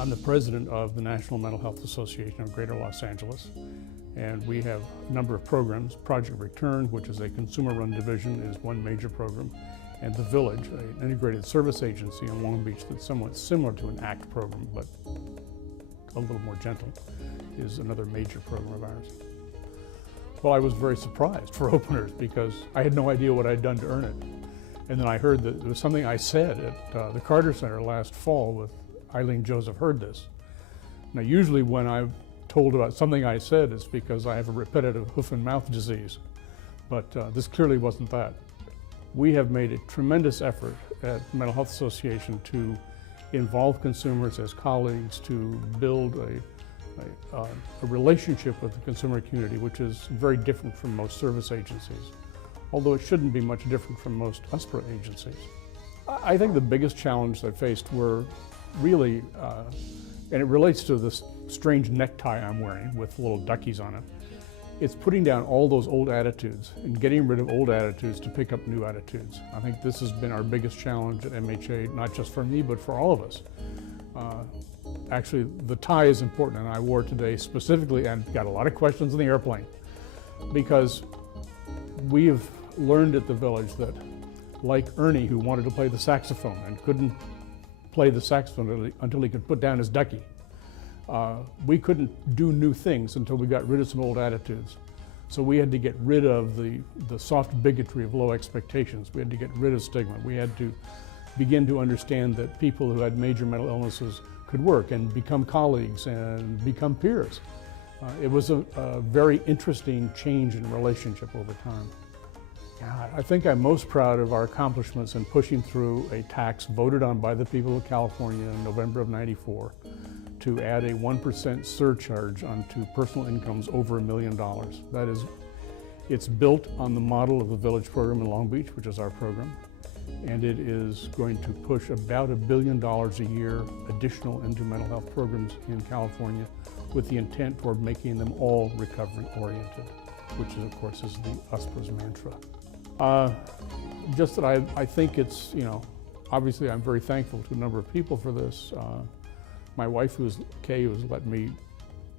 I'm the president of the National Mental Health Association of Greater Los Angeles, and we have a number of programs. Project Return, which is a consumer-run division, is one major program, and The Village, an integrated service agency in Long Beach that's somewhat similar to an ACT program, but a little more gentle, is another major program of ours. Well, I was very surprised for openers because I had no idea what I'd done to earn it. And then I heard that it was something I said at the Carter Center last fall with Eileen Joseph heard this. Now, usually when I'm told about something I said, it's because I have a repetitive hoof and mouth disease, but this clearly wasn't that. We have made a tremendous effort at the Mental Health Association to involve consumers as colleagues, to build a relationship with the consumer community, which is very different from most service agencies, although it shouldn't be much different from most USPRA agencies. I think the biggest challenge I faced were really, and it relates to this strange necktie I'm wearing with little duckies on it. It's putting down all those old attitudes and getting rid of old attitudes to pick up new attitudes. I think this has been our biggest challenge at MHA, not just for me, but for all of us. Actually, the tie is important, and I wore it today specifically and got a lot of questions in the airplane because we have learned at the Village that, like Ernie, who wanted to play the saxophone and couldn't play the saxophone until he could put down his ducky. We couldn't do new things until we got rid of some old attitudes. So we had to get rid of the soft bigotry of low expectations. We had to get rid of stigma. We had to begin to understand that people who had major mental illnesses could work and become colleagues and become peers. It was a very interesting change in relationship over time. I think I'm most proud of our accomplishments in pushing through a tax voted on by the people of California in November of '94 to add a 1% surcharge onto personal incomes over $1 million. That is, it's built on the model of the Village program in Long Beach, which is our program, and it is going to push about $1 billion a year additional into mental health programs in California with the intent toward making them all recovery-oriented, which is, of course, is the USPRA's mantra. Just that I think it's, obviously I'm very thankful to a number of people for this. My wife, Kay, who's let me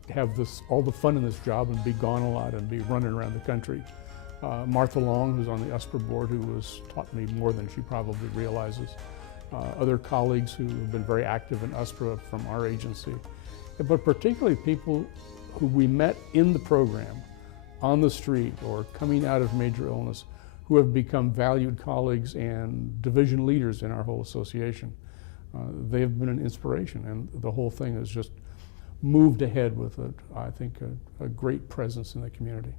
have all the fun in this job and be gone a lot and be running around the country. Martha Long, who's on the USPRA board, who has taught me more than she probably realizes. Other colleagues who have been very active in USPRA from our agency, but particularly people who we met in the program, on the street or coming out of major illness, who have become valued colleagues and division leaders in our whole association. They have been an inspiration, and the whole thing has just moved ahead with, I think, a great presence in the community.